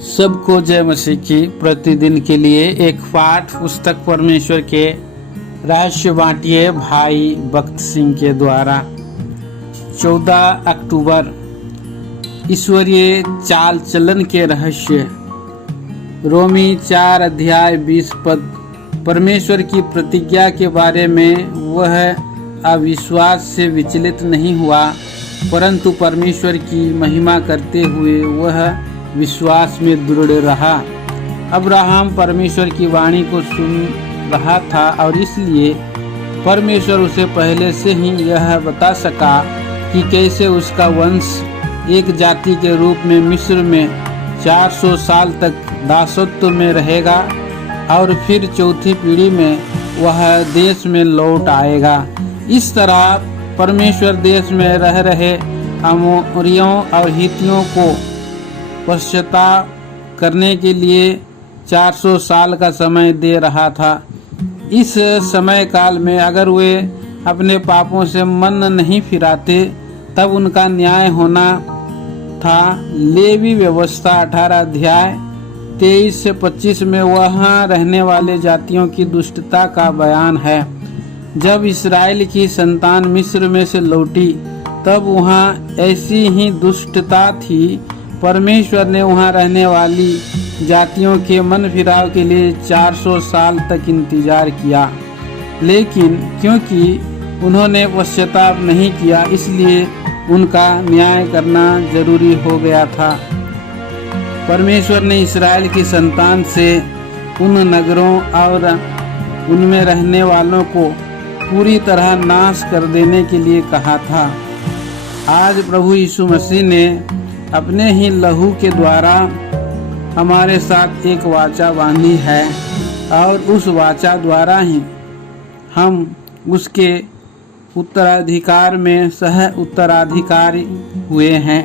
सबको जय मसीह की। प्रतिदिन के लिए एक पाठ पुस्तक परमेश्वर के रहस्य बांटिए भाई भक्त सिंह के द्वारा। 14 अक्टूबर, ईश्वरीय चाल चलन के रहस्य। रोमी 4 अध्याय 20 पद। परमेश्वर की प्रतिज्ञा के बारे में वह अविश्वास से विचलित नहीं हुआ, परंतु परमेश्वर की महिमा करते हुए वह विश्वास में दृढ़ रहा। अब्राहम परमेश्वर की वाणी को सुन रहा था और इसलिए परमेश्वर उसे पहले से ही यह बता सका कि कैसे उसका वंश एक जाति के रूप में मिस्र में 400 साल तक दासत्व में रहेगा और फिर चौथी पीढ़ी में वह देश में लौट आएगा। इस तरह परमेश्वर देश में रह रहे अमोरियों और हित्तियों को पश्चाताप करने के लिए 400 साल का समय दे रहा था। इस समय काल में अगर वे अपने पापों से मन नहीं फिराते तब उनका न्याय होना था। लेवी व्यवस्था 18 अध्याय 23 से 25 में वहाँ रहने वाले जातियों की दुष्टता का बयान है। जब इस्राएल की संतान मिस्र में से लौटी तब वहाँ ऐसी ही दुष्टता थी। परमेश्वर ने वहाँ रहने वाली जातियों के मन फिराव के लिए 400 साल तक इंतजार किया, लेकिन क्योंकि उन्होंने पश्चाताप नहीं किया इसलिए उनका न्याय करना जरूरी हो गया था। परमेश्वर ने इस्राएल की संतान से उन नगरों और उनमें रहने वालों को पूरी तरह नाश कर देने के लिए कहा था। आज प्रभु यीशु मसीह ने अपने ही लहू के द्वारा हमारे साथ एक वाचा बांधी है और उस वाचा द्वारा ही हम उसके उत्तराधिकार में सह उत्तराधिकारी हुए हैं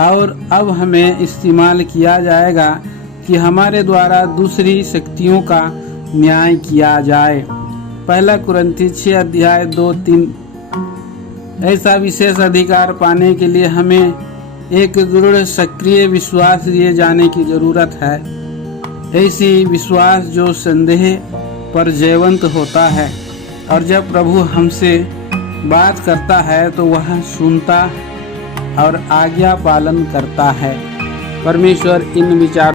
और अब हमें इस्तेमाल किया जाएगा कि हमारे द्वारा दूसरी शक्तियों का न्याय किया जाए। 1 कुरिन्थी 6 अध्याय 2-3। ऐसा विशेष अधिकार पाने के लिए हमें एक दृढ़ सक्रिय विश्वास दिए जाने की जरूरत है। ऐसी विश्वास जो संदेह पर जयवंत होता है और जब प्रभु हमसे बात करता है तो वह सुनता और आज्ञा पालन करता है। परमेश्वर इन विचार